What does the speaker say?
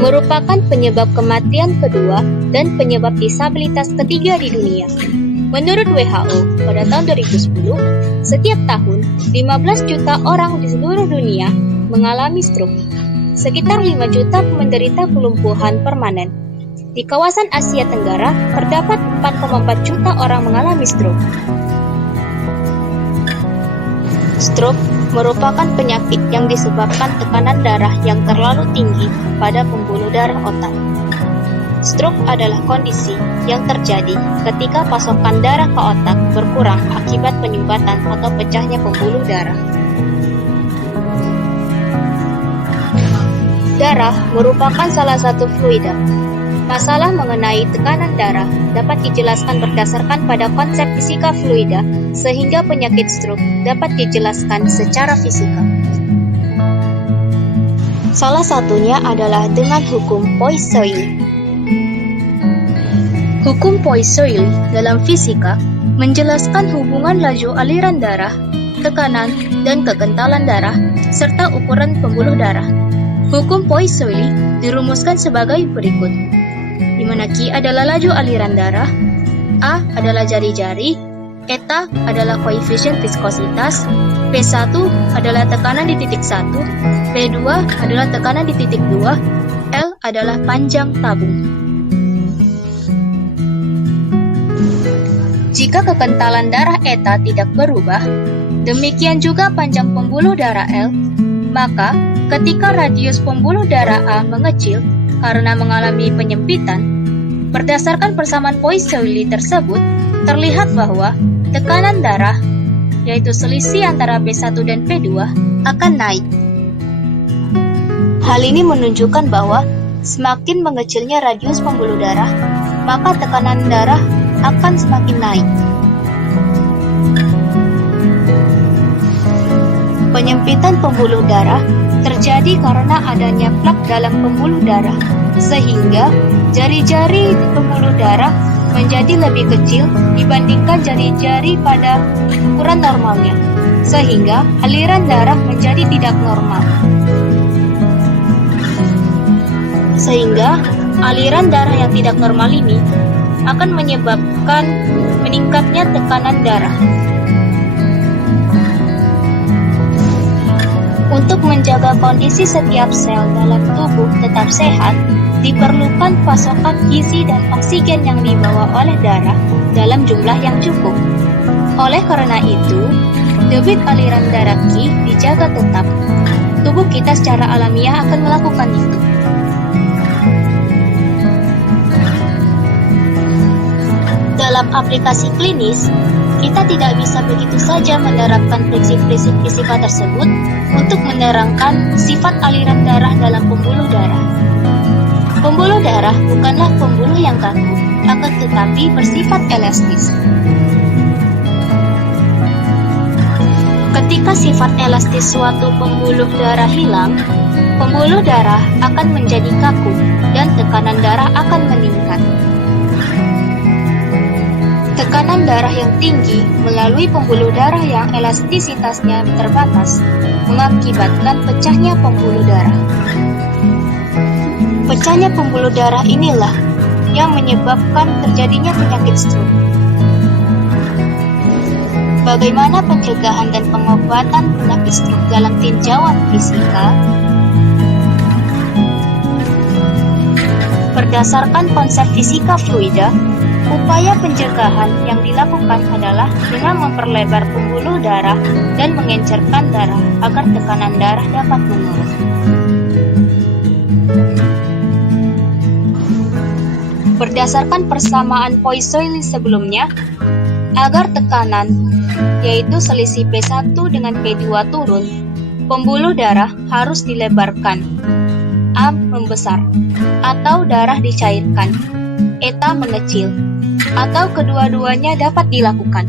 merupakan penyebab kematian kedua dan penyebab disabilitas ketiga di dunia. Menurut WHO, pada tahun 2010, setiap tahun 15 juta orang di seluruh dunia mengalami stroke. Sekitar 5 juta menderita kelumpuhan permanen. Di kawasan Asia Tenggara, terdapat 4,4 juta orang mengalami stroke. Stroke merupakan penyakit yang disebabkan tekanan darah yang terlalu tinggi pada pembuluh darah otak. Stroke adalah kondisi yang terjadi ketika pasokan darah ke otak berkurang akibat penyumbatan atau pecahnya pembuluh darah. Darah merupakan salah satu fluida. Masalah mengenai tekanan darah dapat dijelaskan berdasarkan pada konsep fisika fluida, sehingga penyakit stroke dapat dijelaskan secara fisika. Salah satunya adalah dengan hukum Poiseuille. Hukum Poiseuille dalam fisika menjelaskan hubungan laju aliran darah, tekanan, dan kekentalan darah, serta ukuran pembuluh darah. Hukum Poiseuille dirumuskan sebagai berikut, di mana Q adalah laju aliran darah, A adalah jari-jari, eta adalah koefisien viskositas, P1 adalah tekanan di titik 1, P2 adalah tekanan di titik 2, L adalah panjang tabung. Jika kekentalan darah eta tidak berubah, demikian juga panjang pembuluh darah L, maka ketika radius pembuluh darah A mengecil karena mengalami penyempitan, berdasarkan persamaan Poiseuille tersebut, terlihat bahwa tekanan darah, yaitu selisih antara P1 dan P2, akan naik. Hal ini menunjukkan bahwa semakin mengecilnya radius pembuluh darah, maka tekanan darah akan semakin naik. Penyempitan pembuluh darah terjadi karena adanya plak dalam pembuluh darah, sehingga jari-jari di pembuluh darah menjadi lebih kecil dibandingkan jari-jari pada ukuran normalnya, sehingga aliran darah menjadi tidak normal. Sehingga aliran darah yang tidak normal ini akan menyebabkan meningkatnya tekanan darah. Untuk menjaga kondisi setiap sel dalam tubuh tetap sehat, diperlukan pasokan gizi dan oksigen yang dibawa oleh darah dalam jumlah yang cukup. Oleh karena itu, debit aliran darah Q dijaga tetap. Tubuh kita secara alamiah akan melakukan itu. Dalam aplikasi klinis, kita tidak bisa begitu saja menerapkan prinsip-prinsip fisika tersebut untuk menerangkan sifat aliran darah dalam pembuluh darah. Pembuluh darah bukanlah pembuluh yang kaku, akan tetapi bersifat elastis. Ketika sifat elastis suatu pembuluh darah hilang, pembuluh darah akan menjadi kaku dan tekanan darah akan meningkat. Tekanan darah yang tinggi melalui pembuluh darah yang elastisitasnya terbatas mengakibatkan pecahnya pembuluh darah. Pecahnya pembuluh darah inilah yang menyebabkan terjadinya penyakit stroke. Bagaimana pencegahan dan pengobatan penyakit stroke dalam tinjauan fisika? Berdasarkan konsep fisika fluida, upaya pencegahan yang dilakukan adalah dengan memperlebar pembuluh darah dan mengencerkan darah agar tekanan darah dapat menurun. Berdasarkan persamaan Poiseuille sebelumnya, agar tekanan, yaitu selisih P1 dengan P2 turun, pembuluh darah harus dilebarkan, A membesar, atau darah dicairkan, eta mengecil, atau kedua-duanya dapat dilakukan.